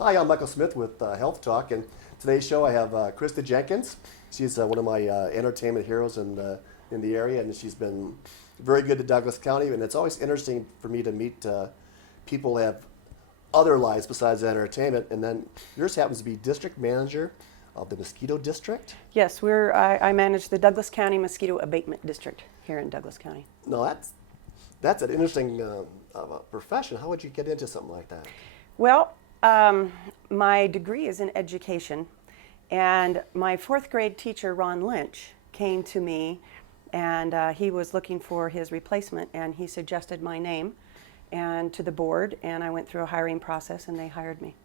Hi, I'm Michael Smith with Health Talk, and today's show I have Krista Jenkins. She's one of my entertainment heroes in the area, and she's been very good to Douglas County. And it's always interesting for me to meet people who have other lives besides entertainment. And then yours happens to be district manager of the Mosquito District. Yes, I manage the Douglas County Mosquito Abatement District here in Douglas County. No, that's an interesting profession. How would you get into something like that? Well, my degree is in education, and my fourth grade teacher, Ron Lynch, came to me, and he was looking for his replacement, and he suggested my name and to the board, and I went through a hiring process, and they hired me.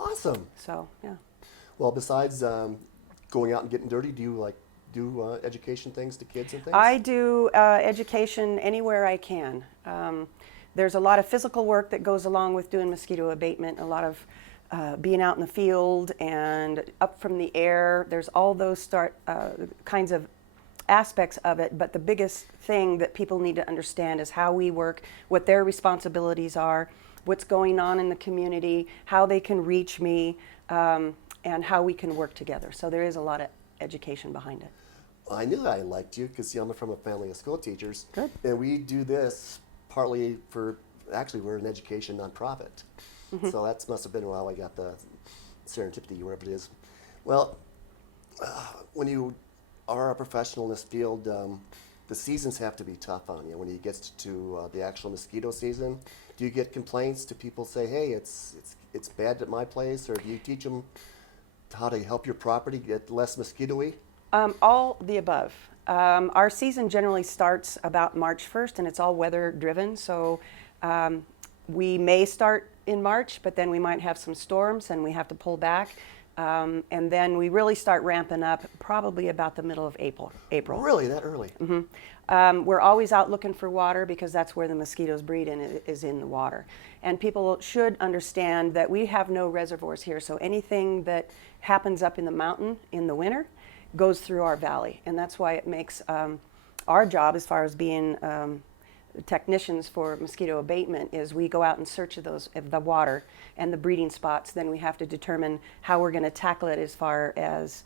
Awesome. So, yeah. Well, besides going out and getting dirty, do you do education things to kids and things? I do education anywhere I can. There's a lot of physical work that goes along with doing mosquito abatement, a lot of being out in the field and up from the air. There's all those kinds of aspects of it, but the biggest thing that people need to understand is how we work, what their responsibilities are, what's going on in the community, how they can reach me, and how we can work together. So there is a lot of education behind it. I knew I liked you because I'm from a family of school teachers. Good. And we do this partly we're an education nonprofit. Mm-hmm. So that must have been how I got the serendipity, whatever it is. Well, when you are a professional in this field, the seasons have to be tough on you. When it gets to the actual mosquito season, do you get complaints? Do people say, hey, it's bad at my place? Or do you teach them how to help your property get less mosquito-y? All the above. Our season generally starts about March 1st, and it's all weather driven. So we may start in March, but then we might have some storms and we have to pull back. And then we really start ramping up probably about the middle of April. Really, that early? Mm-hmm. We're always out looking for water because that's where the mosquitoes breed, and it is in the water. And people should understand that we have no reservoirs here, so anything that happens up in the mountain in the winter goes through our valley, and that's why it makes our job, as far as being technicians for mosquito abatement, is we go out in search of the water and the breeding spots. Then we have to determine how we're going to tackle it as far as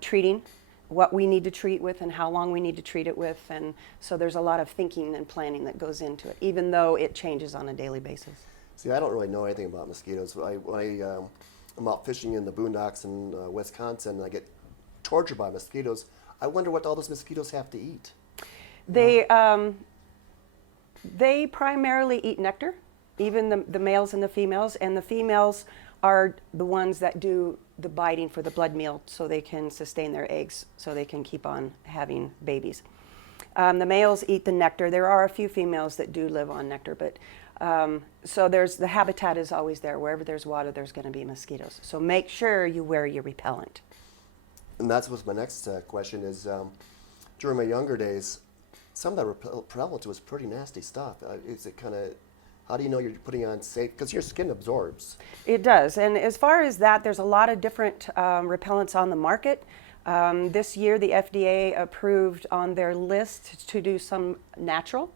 treating, what we need to treat with and how long we need to treat it with. And so there's a lot of thinking and planning that goes into it, even though it changes on a daily basis. See, I don't really know anything about mosquitoes. I'm out fishing in the boondocks in Wisconsin, and I get tortured by mosquitoes. I wonder what all those mosquitoes have to eat. They primarily eat nectar, even the males and the females, and the females are the ones that do the biting for the blood meal so they can sustain their eggs, so they can keep on having babies. The males eat the nectar. There are a few females that do live on nectar, but so the habitat is always there. Wherever there's water, there's going to be mosquitoes. So make sure you wear your repellent. And that's what my next question is. During my younger days, some of that repellent was pretty nasty stuff. How do you know you're putting on safe? Because your skin absorbs. It does. And as far as that, there's a lot of different repellents on the market. This year, the FDA approved on their list to do some natural.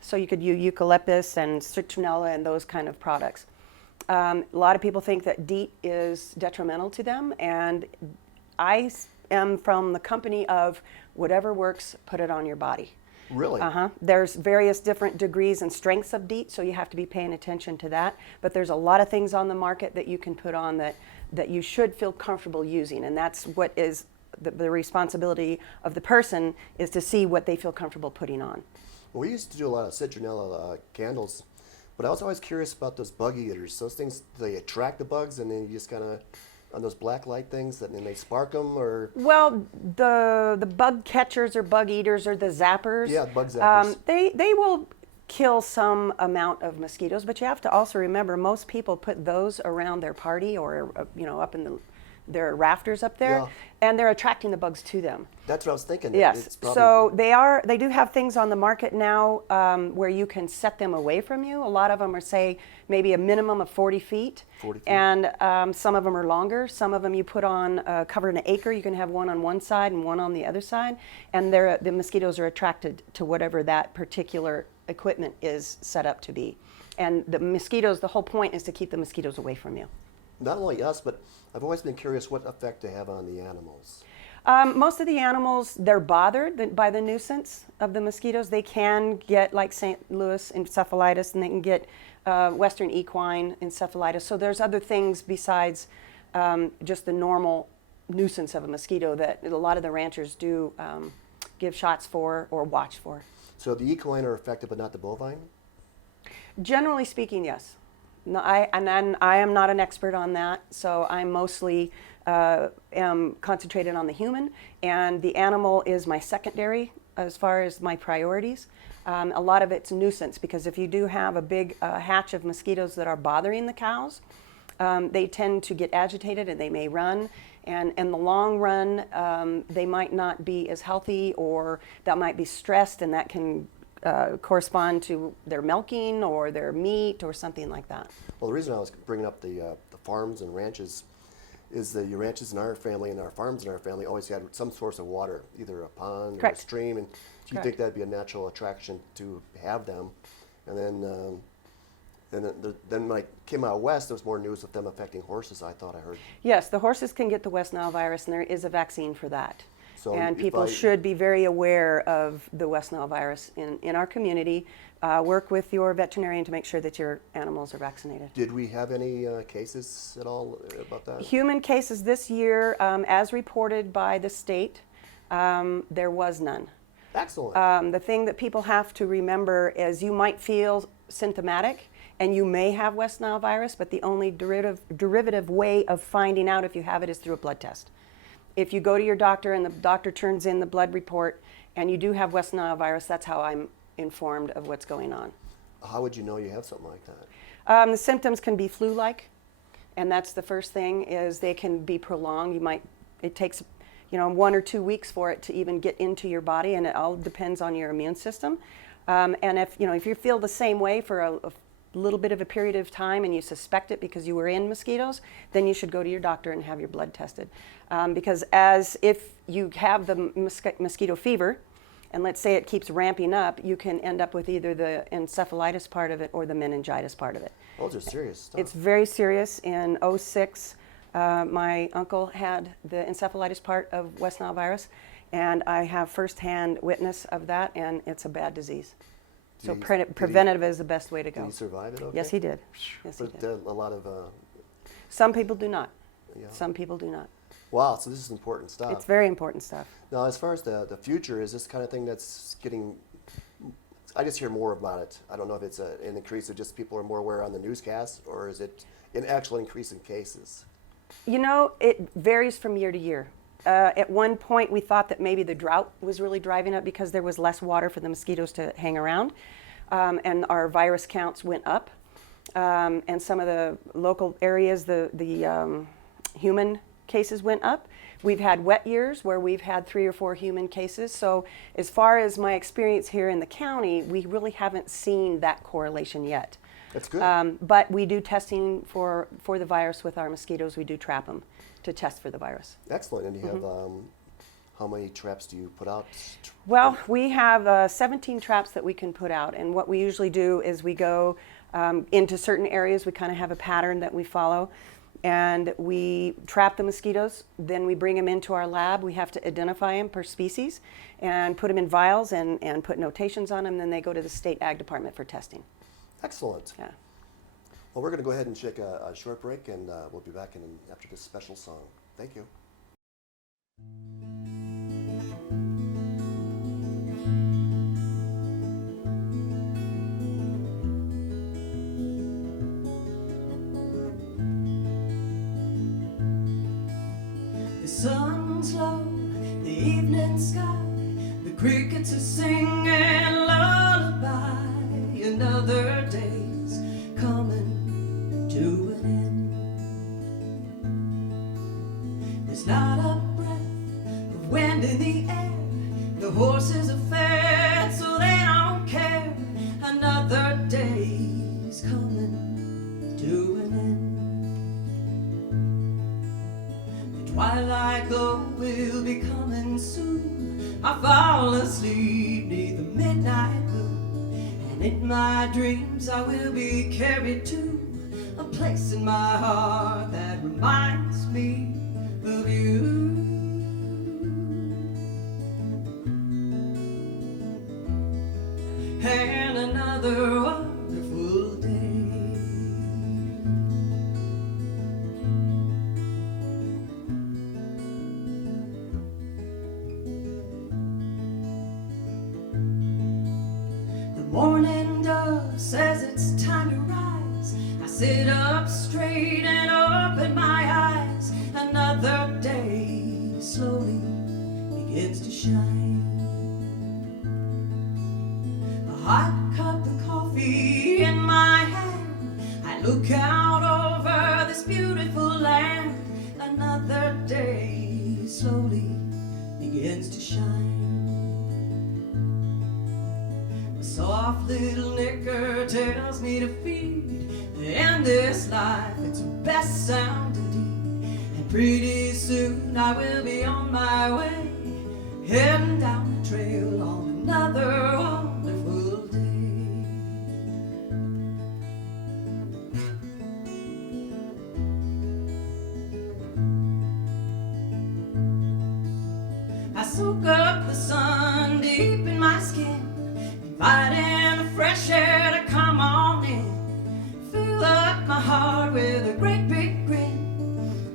So you could use eucalyptus and citronella and those kind of products. A lot of people think that DEET is detrimental to them, and I am from the company of whatever works, put it on your body. Really? There's various different degrees and strengths of DEET, so you have to be paying attention to that. But there's a lot of things on the market that you can put on that you should feel comfortable using, and that's what is the responsibility of the person, is to see what they feel comfortable putting on. Well, we used to do a lot of citronella candles, but I was always curious about those bug eaters. Those things, they attract the bugs, and then you just kind of, on those black light things, and then they spark them, or? Well, the bug catchers or bug eaters or the zappers. Yeah, bug zappers. They will kill some amount of mosquitoes, but you have to also remember most people put those around their party or up in their rafters up there, and they're attracting the bugs to them. That's what I was thinking. Yes. So they do have things on the market now where you can set them away from you. A lot of them are, say, maybe a minimum of 40 feet. 40 feet. And some of them are longer. Some of them you put on, cover an acre. You can have one on one side and one on the other side. And the mosquitoes are attracted to whatever that particular equipment is set up to be. And the mosquitoes, the whole point is to keep the mosquitoes away from you. not only us, but I've always been curious what effect they have on the animals. Most of the animals, they're bothered by the nuisance of the mosquitoes. They can get like St. Louis encephalitis, and they can get Western equine encephalitis. So there's other things besides just the normal nuisance of a mosquito that a lot of the ranchers do give shots for or watch for. So the equine are affected, but not the bovine? Generally speaking, yes. No, I am not an expert on that, so I'm mostly am concentrated on the human, and the animal is my secondary as far as my priorities. A lot of it's nuisance, because if you do have a big hatch of mosquitoes that are bothering the cows, they tend to get agitated and they may run, and in the long run they might not be as healthy, or that might be stressed, and that can correspond to their milking or their meat or something like that. Well, the reason I was bringing up the farms and ranches is the ranches in our family and our farms in our family always had some source of water, either a pond Correct. or a stream, and do you Correct. think that'd be a natural attraction to have them? And then when I came out west, there was more news of them affecting horses, I thought I heard. Yes, the horses can get the West Nile virus, and there is a vaccine for that. So And if people I- should be very aware of the West Nile virus in our community. Work with your veterinarian to make sure that your animals are vaccinated. Did we have any cases at all about that? Human cases this year, as reported by the state, there was none. Excellent. The thing that people have to remember is you might feel symptomatic and you may have West Nile virus, but the only derivative way of finding out if you have it is through a blood test. If you go to your doctor and the doctor turns in the blood report and you do have West Nile virus, that's how I'm informed of what's going on. How would you know you have something like that? The symptoms can be flu-like, and that's the first thing, is they can be prolonged. It takes 1 or 2 weeks for it to even get into your body, and it all depends on your immune system. And if you feel the same way for a little bit of a period of time and you suspect it because you were in mosquitoes, then you should go to your doctor and have your blood tested. Because as if you have the mosquito fever, and let's say it keeps ramping up, you can end up with either the encephalitis part of it or the meningitis part of it. Those are serious stuff. It's very serious. In 2006, my uncle had the encephalitis part of West Nile virus, and I have firsthand witness of that, and it's a bad disease. So preventative is the best way to go. Did he survive it okay? Yes, he did. Yes, he But did. a lot of, Some people do not. yeah. Some people do not. Wow, so this is important stuff. It's very important stuff. Now, as far as the future, is this kind of thing that's getting, I just hear more about it. I don't know if it's an increase of just people are more aware on the newscasts, or is it an actual increase in cases? It varies from year to year. At one point, we thought that maybe the drought was really driving up because there was less water for the mosquitoes to hang around, and our virus counts went up. And some of the local areas, the human cases went up. We've had wet years where we've had 3 or 4 human cases. So as far as my experience here in the county, we really haven't seen that correlation yet. That's good. But we do testing for the virus with our mosquitoes. We do trap them to test for the virus. Excellent. And you have, how many traps do you put out? Well, we have 17 traps that we can put out. And what we usually do is we go into certain areas. We kind of have a pattern that we follow. And we trap the mosquitoes, then we bring them into our lab. We have to identify them per species and put them in vials and put notations on them. Then they go to the state ag department for testing. Excellent. Yeah. Well, we're going to go ahead and take a short break, and we'll be back after this special song. Thank you. The sun's low, the evening sky, the crickets are singing lullaby. Another day's coming to an end. There's not a breath of wind in the air. The horses are fed, so they don't care. Another day's coming to an end. The twilight glow will be coming soon. I fall asleep neath the midnight blue, and in my dreams I will be carried to a place in my heart that reminds me of you. And another wonderful day. The morning dove says it's time to rise. I sit up straight and open my eyes. Another day slowly begins to shine. A hot cup of coffee in my hand. I look out over this beautiful land. Another day slowly begins to shine. A soft little nicker tells me to feed. In this life it's best sound indeed. And pretty soon I will be on my way, heading down the trail on another wonderful day. I soak up the sun deep in my skin, inviting the fresh air to come on in. Fill up my heart with a great big grin.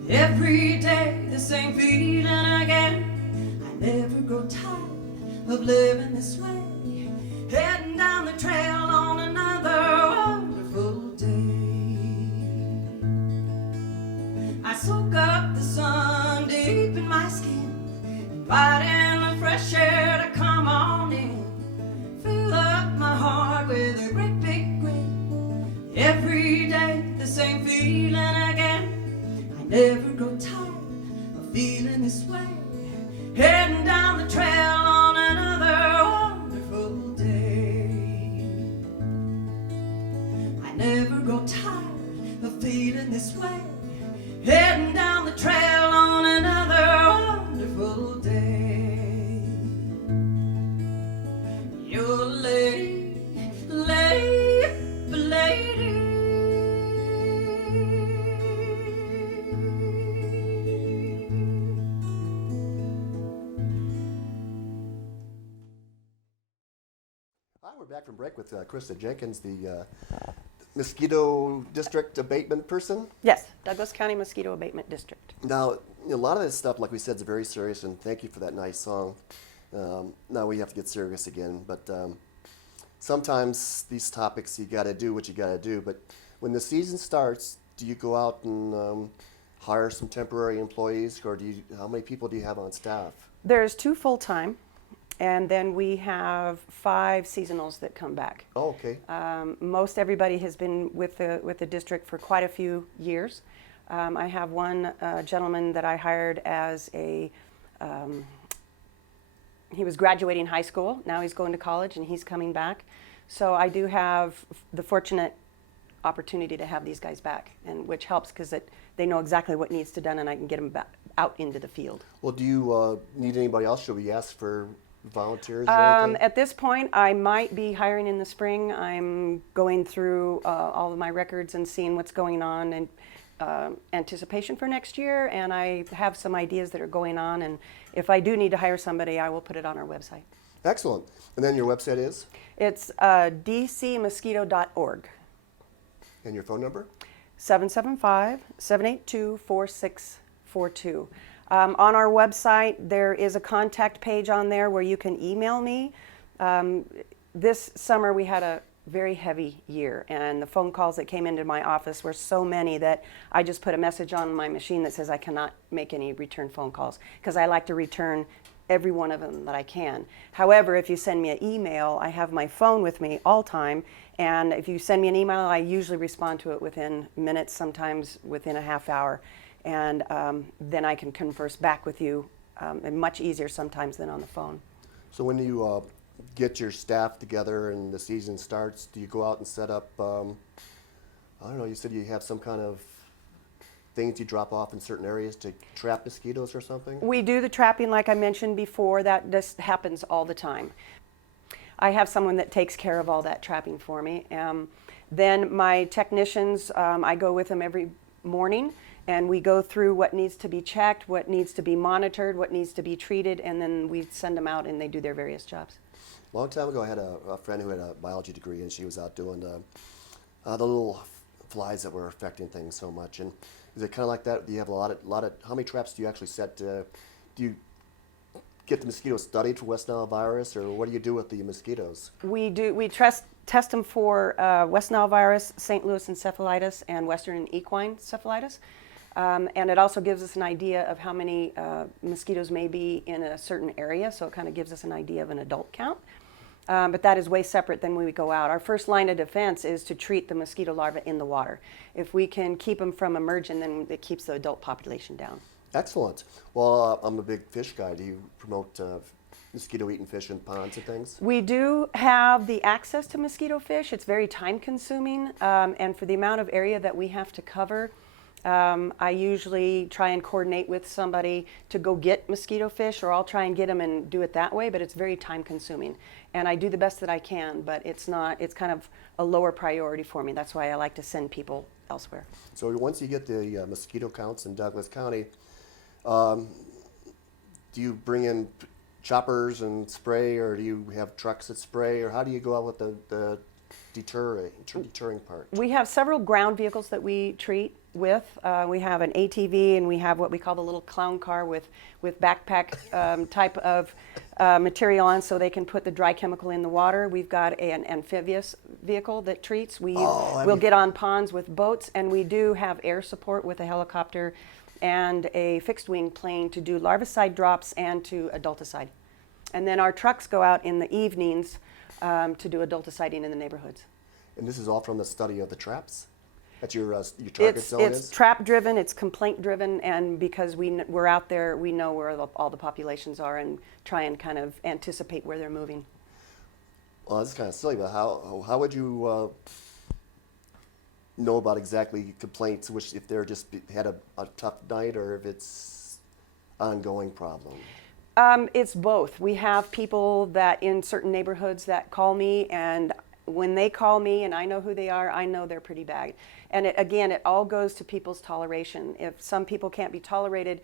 Every day the same feeling again. I never grow tired of living this way, heading down the trail on another wonderful day. I soak up the sun deep in my skin, inviting the fresh air to come on in. Fill up my heart with a great big grin. Every day the same feeling again. I never grow tired of feeling this way, heading down the trail on another wonderful day. I never grow tired of feeling this way, heading down the trail on another wonderful day. You're late, late, lady. Hi, we're back from break with Krista Jenkins, the Mosquito District Abatement person. Yes, Douglas County Mosquito Abatement District. Now, a lot of this stuff, like we said, is very serious, and thank you for that nice song. Now we have to get serious again, but sometimes these topics, you got to do what you got to do. But when the season starts, do you go out and hire some temporary employees, or how many people do you have on staff? There's 2 full-time, and then we have 5 seasonals that come back. Oh, okay. Most everybody has been with the district for quite a few years. I have one gentleman that I hired as he was graduating high school. Now he's going to college and he's coming back. So I do have the fortunate opportunity to have these guys back, and which helps because they know exactly what needs to be done, and I can get them back out into the field. Well, do you need anybody else? Should we ask for volunteers or anything? At this point, I might be hiring in the spring. I'm going through all of my records and seeing what's going on, and anticipation for next year, and I have some ideas that are going on, and if I do need to hire somebody, I will put it on our website. Excellent. And then your website is? It's dcmosquito.org. And your phone number? 775-782-4642. On our website, there is a contact page on there where you can email me. This summer we had a very heavy year, and the phone calls that came into my office were so many that I just put a message on my machine that says I cannot make any return phone calls, because I like to return every one of them that I can. However, if you send me an email, I have my phone with me all time, and if you send me an email, I usually respond to it within minutes, sometimes within a half hour, and then I can converse back with you, and much easier sometimes than on the phone. So when you get your staff together and the season starts, do you go out and set up, I don't know, you said you have some kind of things you drop off in certain areas to trap mosquitoes or something? We do the trapping like I mentioned before. That just happens all the time. I have someone that takes care of all that trapping for me. Then my technicians, I go with them every morning, and we go through what needs to be checked, what needs to be monitored, what needs to be treated, and then we send them out and they do their various jobs. A long time ago, I had a friend who had a biology degree, and she was out doing the little flies that were affecting things so much. And is it kind of like that? Do you have a lot of? How many traps do you actually set? Do you get the mosquitoes studied for West Nile virus, or what do you do with the mosquitoes? We do. We test them for West Nile virus, St. Louis encephalitis, and Western and equine encephalitis. And it also gives us an idea of how many mosquitoes may be in a certain area, so it kind of gives us an idea of an adult count. But that is way separate than when we go out. Our first line of defense is to treat the mosquito larvae in the water. If we can keep them from emerging, then it keeps the adult population down. Excellent. Well, I'm a big fish guy. Do you promote mosquito-eating fish in ponds and things? We do have the access to mosquito fish. It's very time-consuming, and for the amount of area that we have to cover, I usually try and coordinate with somebody to go get mosquito fish, or I'll try and get them and do it that way, but it's very time-consuming. And I do the best that I can, but it's kind of a lower priority for me. That's why I like to send people elsewhere. So once you get the mosquito counts in Douglas County, do you bring in choppers and spray, or do you have trucks that spray, or how do you go out with the deterring part? We have several ground vehicles that we treat with. We have an ATV, and we have what we call the little clown car with backpack type of material on, so they can put the dry chemical in the water. We've got an amphibious vehicle that treats. We'll get on ponds with boats, and we do have air support with a helicopter and a fixed wing plane to do larvicide drops and to adulticide. And then our trucks go out in the evenings to do adulticiding in the neighborhoods. And this is all from the study of the traps that your target zone is? It's trap driven, it's complaint driven, and because we're out there, we know where all the populations are and try and kind of anticipate where they're moving. Well, this is kind of silly, but how would you know about exactly complaints, which if they're just had a tough night, or if it's ongoing problem? It's both. We have people that in certain neighborhoods that call me, and when they call me and I know who they are, I know they're pretty bad. And it all goes to people's toleration. If some people can't be tolerated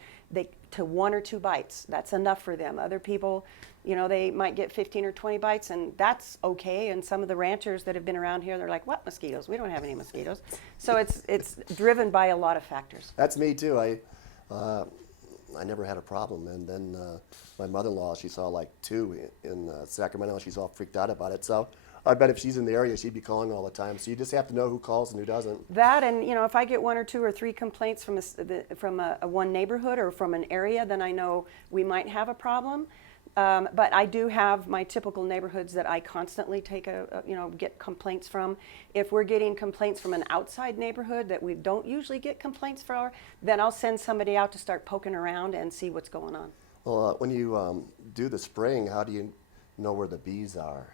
to 1 or 2 bites, that's enough for them. Other people, they might get 15 or 20 bites, and that's okay. And some of the ranchers that have been around here, they're like, "What mosquitoes? We don't have any mosquitoes." So it's driven by a lot of factors. That's me too. I never had a problem, and then my mother-in-law, she saw like 2 in Sacramento. She's all freaked out about it. So I bet if she's in the area, she'd be calling all the time. So you just have to know who calls and who doesn't. That, and if I get 1 or 2 or 3 complaints from a one neighborhood or from an area, then I know we might have a problem. But I do have my typical neighborhoods that I constantly get complaints from. If we're getting complaints from an outside neighborhood that we don't usually get complaints for, then I'll send somebody out to start poking around and see what's going on. Well, when you do the spraying, how do you know where the bees are?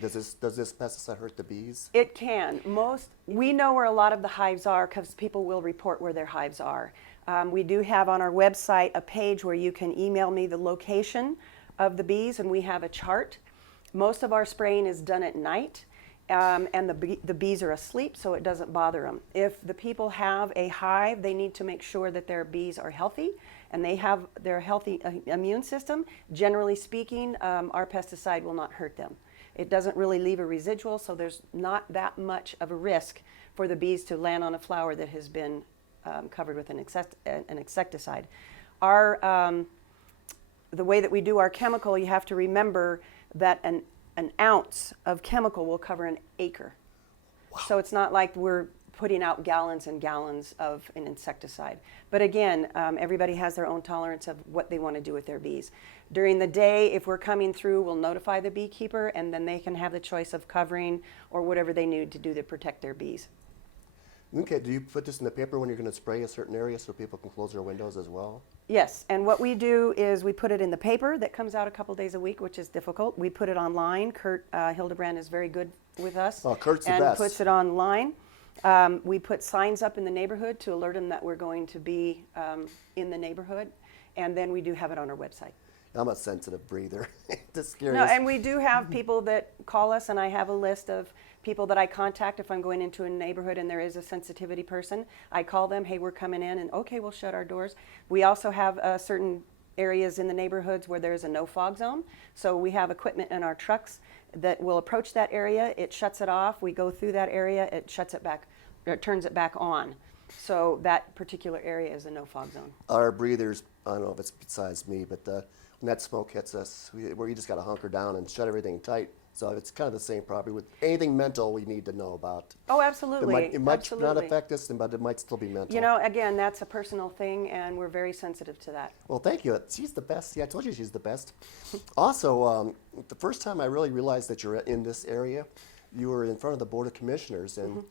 Does this pesticide hurt the bees? It can. We know where a lot of the hives are because people will report where their hives are. We do have on our website a page where you can email me the location of the bees, and we have a chart. Most of our spraying is done at night, and the bees are asleep, so it doesn't bother them. If the people have a hive, they need to make sure that their bees are healthy and they have their healthy immune system. Generally speaking, our pesticide will not hurt them. It doesn't really leave a residual, so there's not that much of a risk for the bees to land on a flower that has been covered with an insecticide. The way that we do our chemical, you have to remember that an ounce of chemical will cover an acre. Wow. So it's not like we're putting out gallons and gallons of an insecticide. But again, everybody has their own tolerance of what they want to do with their bees. During the day, if we're coming through, we'll notify the beekeeper, and then they can have the choice of covering or whatever they need to do to protect their bees. Okay, do you put this in the paper when you're going to spray a certain area so people can close their windows as well? Yes, and what we do is we put it in the paper that comes out a couple days a week, which is difficult. We put it online. Kurt Hildebrand is very good with us. Oh, Kurt's the and best. Puts it online. We put signs up in the neighborhood to alert them that we're going to be in the neighborhood, and then we do have it on our website. I'm a sensitive breather. Just curious. No, and we do have people that call us, and I have a list of people that I contact, if I'm going into a neighborhood and there is a sensitivity person, I call them, hey, we're coming in, and okay, we'll shut our doors. We also have certain areas in the neighborhoods where there's a no fog zone. So we have equipment in our trucks that will approach that area, it shuts it off, we go through that area, it shuts it back, it turns it back on. So that particular area is a no fog zone. Our breathers, I don't know if it's besides me, but when that smoke hits us, where you just got to hunker down and shut everything tight. So it's kind of the same probably with anything mental we need to know about. Oh, absolutely. It might absolutely. not affect us, but it might still be mental. You know, again, that's a personal thing, and we're very sensitive to that. Well, thank you. She's the best. See, I told you she's the best. Also, the first time I really realized that you're in this area, you were in front of the Board of Commissioners, and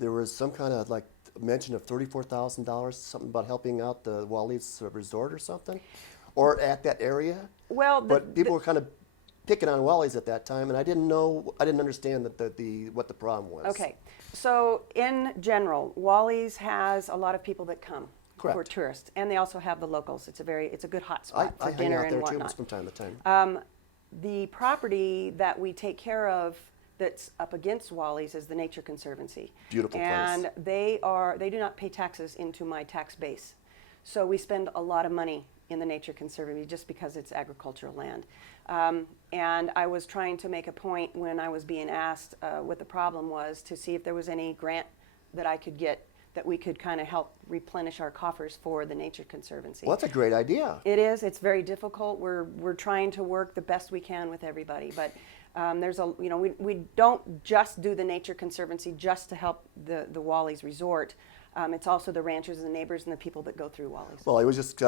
there was some kind of like mention of $34,000, something about helping out the Wally's Resort or something, or at that area. Well, But people were kind of picking on Wally's at that time, and I didn't understand what the problem was. Okay, so in general, Wally's has a lot of people that come for Correct. tourists, and they also have the locals. It's a good hot spot I for hang dinner out there and too whatnot. from time to time. The property that we take care of that's up against Wally's is the Nature Conservancy. Beautiful place. And they do not pay taxes into my tax base. So we spend a lot of money in the Nature Conservancy just because it's agricultural land. And I was trying to make a point when I was being asked what the problem was to see if there was any grant that I could get that we could kind of help replenish our coffers for the Nature Conservancy. Well, that's a great idea. It is. It's very difficult. We're trying to work the best we can with everybody, but we don't just do the Nature Conservancy just to help the Wally's Resort. It's also the ranchers and the neighbors and the people that go through Wally's. Well, it was just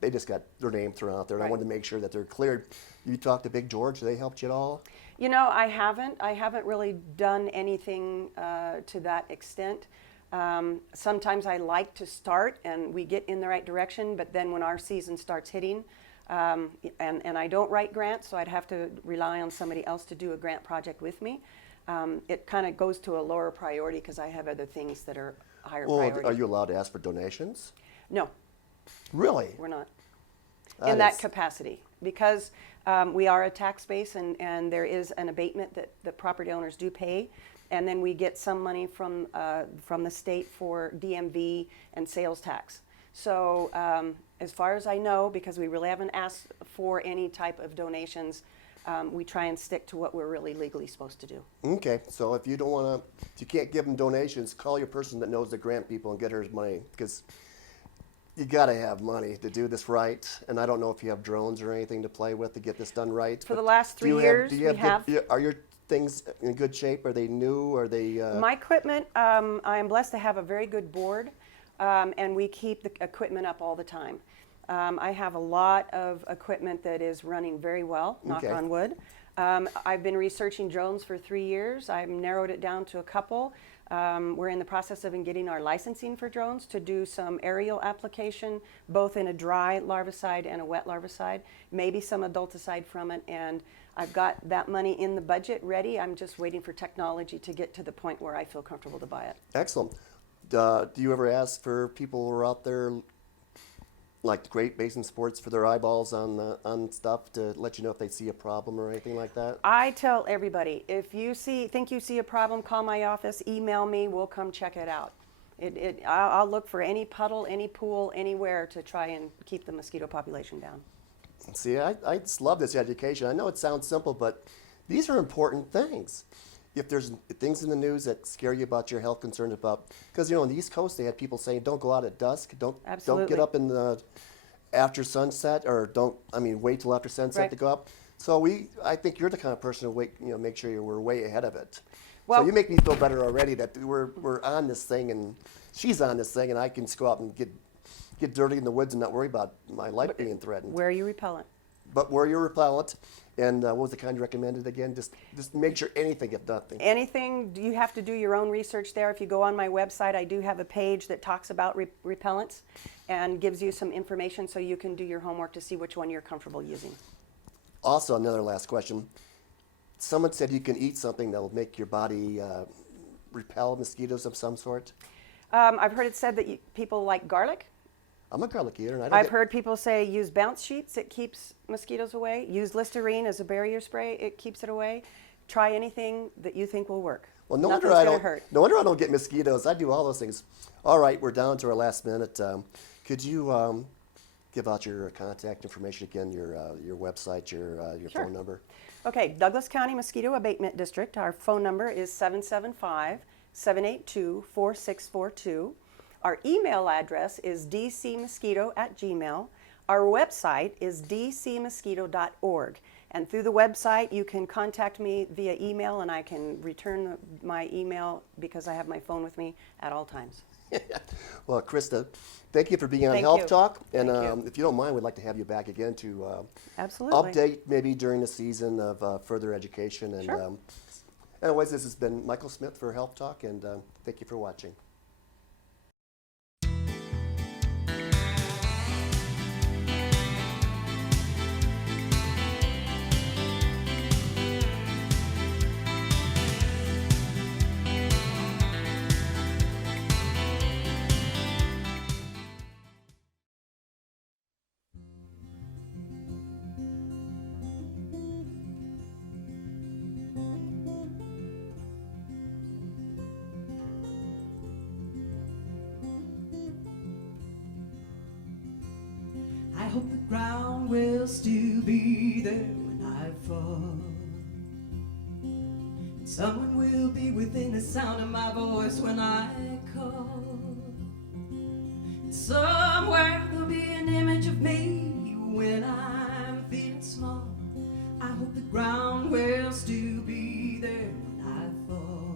they just got their name thrown out there, and I Right. wanted to make sure that they're cleared. You talked to Big George; they helped you at all? You know, I haven't really done anything to that extent. Sometimes I like to start and we get in the right direction, but then when our season starts hitting, and I don't write grants, so I'd have to rely on somebody else to do a grant project with me. It kind of goes to a lower priority because I have other things that are higher priority. Are you allowed to ask for donations? No, Really? we're not. That In that is- capacity, because we are a tax base and there is an abatement that the property owners do pay, and then we get some money from the state for DMV and sales tax. So as far as I know, because we really haven't asked for any type of donations, we try and stick to what we're really legally supposed to do. Okay, so if you don't want to, if you can't give them donations, call your person that knows the grant people and get her money, because you got to have money to do this right. And I don't know if you have drones or anything to play with to get this done right. For the but last do you 3 years, do you we have. have. Are your things in good shape? Are they new? Are they? My equipment, I am blessed to have a very good board, and we keep the equipment up all the time. I have a lot of equipment that is running very well, knock Okay. on wood. I've been researching drones for 3 years. I've narrowed it down to a couple. We're in the process of getting our licensing for drones to do some aerial application, both in a dry larvicide and a wet larvicide, maybe some adulticide from it, and I've got that money in the budget ready. I'm just waiting for technology to get to the point where I feel comfortable to buy it. Excellent. Do you ever ask for people who are out there, like Great Basin Sports, for their eyeballs on stuff to let you know if they see a problem or anything like that? I tell everybody, if you think you see a problem, call my office, email me, we'll come check it out. I'll look for any puddle, any pool, anywhere to try and keep the mosquito population down. See, I just love this education. I know it sounds simple, but these are important things. If there's things in the news that scare you about your health concerns about, because on the East Coast they had people saying don't go out at dusk, don't Absolutely. get up in the after sunset, or wait till after sunset Right. to go up. So I think you're the kind of person to make sure we're way ahead of it. Well- So you make me feel better already that we're on this thing, and she's on this thing, and I can just go out and get dirty in the woods and not worry about my life being threatened. Wear your repellent. But wear your repellent, and what was the kind you recommended again? Just make sure anything, if nothing. Anything, you have to do your own research there. If you go on my website, I do have a page that talks about repellents and gives you some information so you can do your homework to see which one you're comfortable using. Also, another last question. Someone said you can eat something that will make your body repel mosquitoes of some sort. I've heard it said that people like garlic. I'm a garlic eater, and I don't I've get- heard people say use bounce sheets, it keeps mosquitoes away. Use Listerine as a barrier spray, it keeps it away. Try anything that you think will work. Well, no Nothing's wonder I gonna don't. hurt. No wonder I don't get mosquitoes. I do all those things. All right, we're down to our last minute. Could you give out your contact information again, your website, your Sure. phone number? Okay, Douglas County Mosquito Abatement District. Our phone number is 775-782-4642. Our email address is dcmosquito@gmail. Our website is dcmosquito.org. And through the website, you can contact me via email, and I can return my email because I have my phone with me at all times. Well, Krista, thank you for being on Thank Health you. Talk. And Thank you. if you don't mind, we'd like to have you back again to Absolutely. update maybe during the season of further education. And Sure. anyways, this has been Michael Smith for Health Talk, and thank you for watching. I hope the ground will still be there when I fall. And someone will be within the sound of my voice when I call. And somewhere there'll be an image of me when I'm feeling small. I hope the ground will still be there when I fall.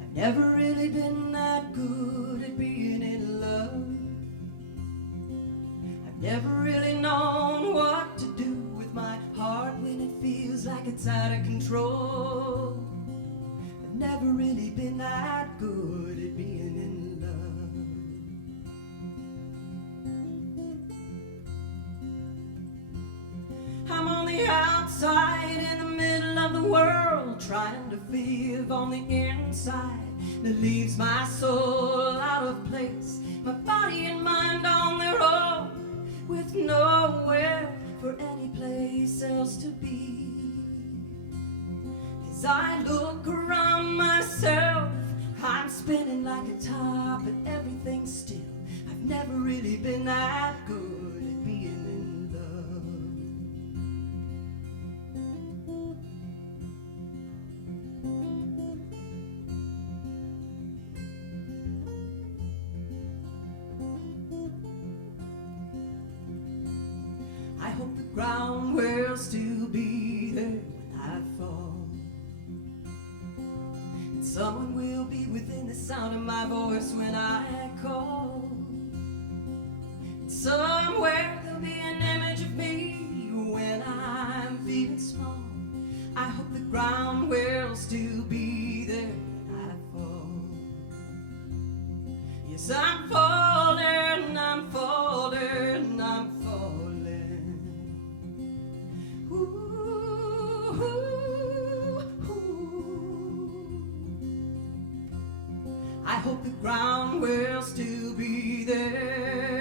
I've never really been that good at being in love. I've never really known what to do with my heart when it feels like it's out of control. I've never really been that good at being in love. I'm on the outside in the middle of the world, trying to feel on the inside that leaves my soul out of place, my body and mind on their own, with nowhere for any place else to be. As I look around myself, I'm spinning like a top, but everything's still. I've never really been that good at being in love. I hope the ground will still be there when I fall. And someone will be within the sound of my voice when I call. And somewhere there'll be an image of me when I'm feeling small. I hope the ground will still be there when I fall. Yes, I'm falling, I'm falling, I'm falling. Ooh, ooh, ooh. I hope the ground will still be there